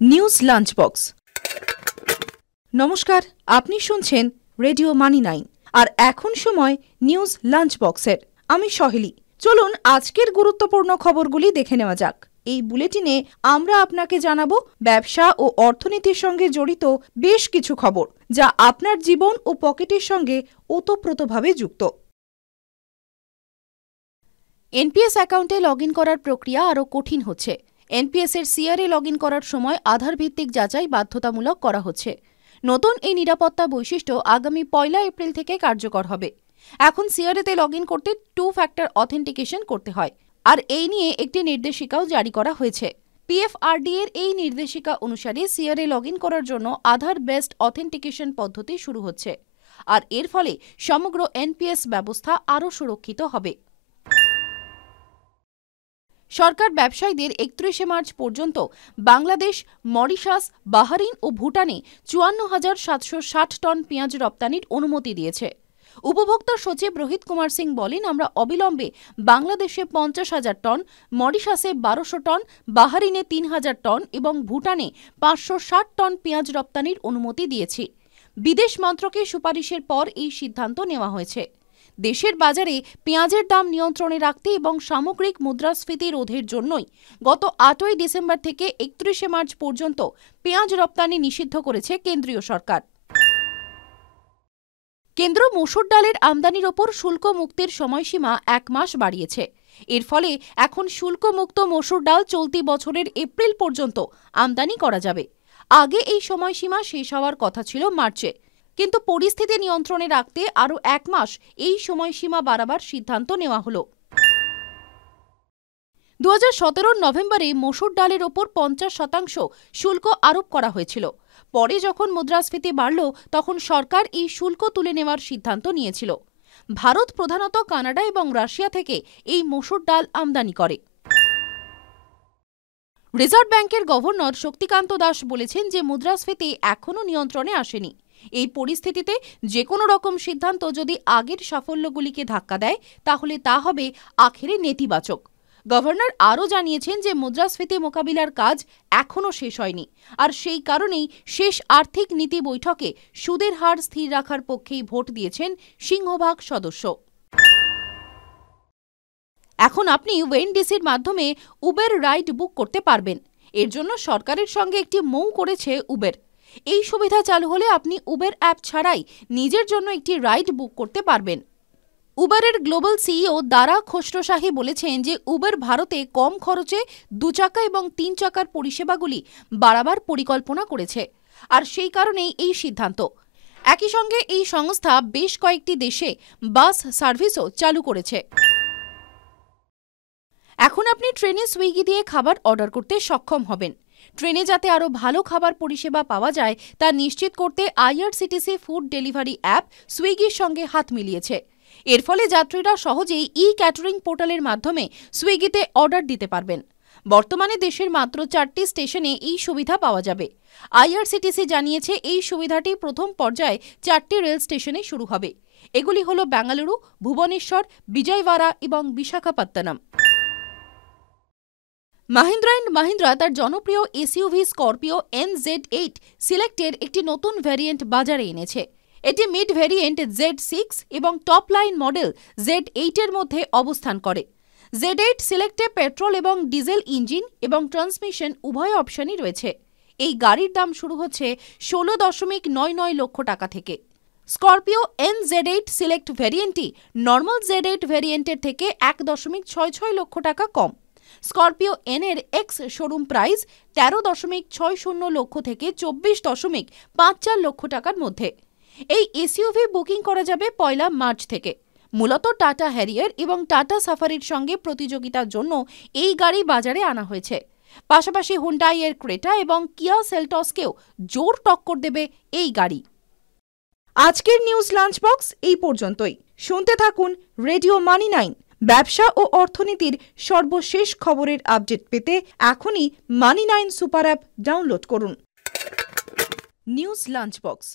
News lunch box. নমস্কার, আপনি শুনছেন রেডিও মানি 9 আর এখন সময় নিউজ লাঞ্চ বক্সের। আমি সহেলি। চলুন আজকের গুরুত্বপূর্ণ খবরগুলি দেখে নেওয়া যাক। এই বুলেটিনে আমরা আপনাকে জানাবো ব্যবসা ও অর্থনীতির সঙ্গে জড়িত বেশ কিছু খবর, যা আপনার জীবন ও পকেটের সঙ্গে ওতপ্রোতভাবে যুক্ত। এনপিএস অ্যাকাউন্টে লগ ইন করার প্রক্রিয়া আরও কঠিন হচ্ছে। এনপিএস এর সিআরএ লগ ইন করার সময় আধার ভিত্তিক যাচাই বাধ্যতামূলক করা হচ্ছে। নতুন এই নিরাপত্তা বৈশিষ্ট্য আগামী 1 এপ্রিল থেকে কার্যকর হবে। এখন সিআরএতে লগ ইন করতে 2 ফ্যাক্টর অথেন্টিকেশন করতে হয়, আর এই নিয়ে একটি নির্দেশিকাও জারি করা হয়েছে। পিএফআরডি এর এই নির্দেশিকা অনুসারে সিআরএ লগ ইন করার জন্য আধার বেসড অথেন্টিকেশন পদ্ধতি শুরু হচ্ছে, আর এর ফলে সমগ্র এনপিএস ব্যবস্থা আরও সুরক্ষিত হবে। সরকার ব্যবসায়ীদের 31 মার্চ পর্যন্ত বাংলাদেশ, মরিশাস, বাহরিন ও ভুটানে 54,760 টন পেঁয়াজ রপ্তানির অনুমতি দিয়েছে। উপভোক্তা সচিব রোহিত কুমার সিং বলেন, আমরা অবিলম্বে বাংলাদেশে 50,000 টন, মরিশাসে 1200 টন, বাহরিনে 3,000 টন এবং ভুটানে 560 টন পেঁয়াজ রপ্তানির অনুমতি দিয়েছি। বিদেশ মন্ত্রকের সুপারিশের পর এই সিদ্ধান্ত নেওয়া হয়েছে। দেশের বাজারে পেঁয়াজের দাম নিয়ন্ত্রণে রাখতে এবং সামগ্রিক মুদ্রাস্ফীতি রোধের জন্যই গত 8 ডিসেম্বর থেকে 31 মার্চ পর্যন্ত পেঁয়াজ রপ্তানি নিষিদ্ধ করেছে কেন্দ্রীয় সরকার। কেন্দ্র মসুর ডালের আমদানির ওপর শুল্ক মুক্তির সময়সীমা 1 মাস বাড়িয়েছে। এর ফলে এখন শুল্কমুক্ত মসুর ডাল চলতি বছরের এপ্রিল পর্যন্ত আমদানি করা যাবে। আগে এই সময়সীমা শেষ হওয়ার কথা ছিল মার্চে, কিন্তু পরিস্থিতি নিয়ন্ত্রণে রাখতে আরও 1 মাস এই সময়সীমা বাড়াবার সিদ্ধান্ত নেওয়া হল। 2017 নভেম্বরে মসুর ডালের ওপর 50% শুল্ক আরোপ করা হয়েছিল। পরে যখন মুদ্রাস্ফীতি বাড়ল, তখন সরকার এই শুল্ক তুলে নেওয়ার সিদ্ধান্ত নিয়েছিল। ভারত প্রধানত কানাডা এবং রাশিয়া থেকে এই মসুর ডাল আমদানি করে। রিজার্ভ ব্যাংকের গভর্নর শক্তিকান্ত দাস বলেছেন যে মুদ্রাস্ফীতি এখনও নিয়ন্ত্রণে আসেনি। এই পরিস্থিতিতে যে কোনো রকম সিদ্ধান্ত যদি আগের সাফল্যগুলিকে ধাক্কা দেয়, তাহলে তা হবে আখেরে নেতিবাচক। গভর্নর আরও জানিয়েছেন যে মুদ্রাস্ফীতি মোকাবিলার কাজ এখনও শেষ হয়নি, আর সেই কারণেই শেষ আর্থিক নীতি বৈঠকে সুদের হার স্থির রাখার পক্ষেই ভোট দিয়েছেন সিংহভাগ সদস্য। এখন আপনি ওয়েন্ডিসির মাধ্যমে উবের রাইড বুক করতে পারবেন। এর জন্য সরকারের সঙ্গে একটি মৌ করেছে উবের। এই সুবিধা চালু হলে আপনি উবের অ্যাপ ছাড়াই নিজের জন্য একটি রাইড বুক করতে পারবেন। উবারের গ্লোবাল সিইও দারা খসরোশাহী বলেছেন যে উবের ভারতে কম খরচে 2 চাকা এবং 3 চাকার পরিষেবাগুলি বাড়াবার পরিকল্পনা করেছে, আর সেই কারণেই এই সিদ্ধান্ত। একই সঙ্গে এই সংস্থা বেশ কয়েকটি দেশে বাস সার্ভিসও চালু করেছে। এখন আপনি ট্রেনে সুইগি দিয়ে খাবার অর্ডার করতে সক্ষম হবেন। ট্রেনে যাতে আরও ভালো খাবার পরিষেবা পাওয়া যায় তা নিশ্চিত করতে আইআরসিটিসি ফুড ডেলিভারি অ্যাপ সুইগির সঙ্গে হাত মিলিয়েছে। এর ফলে যাত্রীরা সহজেই ক্যাটারিং পোর্টালের মাধ্যমে সুইগিতে অর্ডার দিতে পারবেন। বর্তমানে দেশের মাত্র 4টি স্টেশনে এই সুবিধা পাওয়া যাবে। আইআরসিটিসি জানিয়েছে এই সুবিধাটি প্রথম পর্যায়ে 4টি রেল স্টেশনে শুরু হবে। এগুলি হল বেঙ্গালুরু, ভুবনেশ্বর, বিজয়ওয়াড়া এবং বিশাখাপত্তনম। মাহিন্দ্রা অ্যান্ড মাহিন্দ্রা তার জনপ্রিয় এসইউভি স্করপিও NZ8 সিলেক্টের একটি নতুন ভ্যারিয়েন্ট বাজারে এনেছে। এটি মিড ভ্যারিয়েন্ট Z6 এবং টপ লাইন মডেল Z8 এর মধ্যে অবস্থান করে। Z8 সিলেক্টে পেট্রোল এবং ডিজেল ইঞ্জিন এবং ট্রান্সমিশন উভয় অপশনই রয়েছে। এই গাড়ির দাম শুরু হচ্ছে 16.99 লক্ষ টাকা থেকে। স্করপিও NZ8 সিলেক্ট ভ্যারিয়েন্টটি নর্মাল Z8 ভ্যারিয়েন্টের থেকে 1.66 লক্ষ টাকা কম। স্করপিও এন এর এক্স শোরুম প্রাইস 13.60 লক্ষ থেকে 24.54 লক্ষ টাকার মধ্যে। এই এসইউভি বুকিং করা যাবে 1 মার্চ থেকে। মূলত টাটা হ্যারিয়ার এবং টাটা সাফারির সঙ্গে প্রতিযোগিতার জন্য এই গাড়ি বাজারে আনা হয়েছে। পাশাপাশি হুন্ডাই এর ক্রেটা এবং কিয়া সেলটসকেও জোর টক্কর দেবে এই গাড়ি। আজকের নিউজ লাঞ্চ বক্স এই পর্যন্তই। শুনতে থাকুন রেডিও মানি 9। ব্যবসা ও অর্থনীতির সর্বশেষ খবরের আপডেট পেতে এখনই মানি 9 সুপার অ্যাপ ডাউনলোড করুন। News lunch box.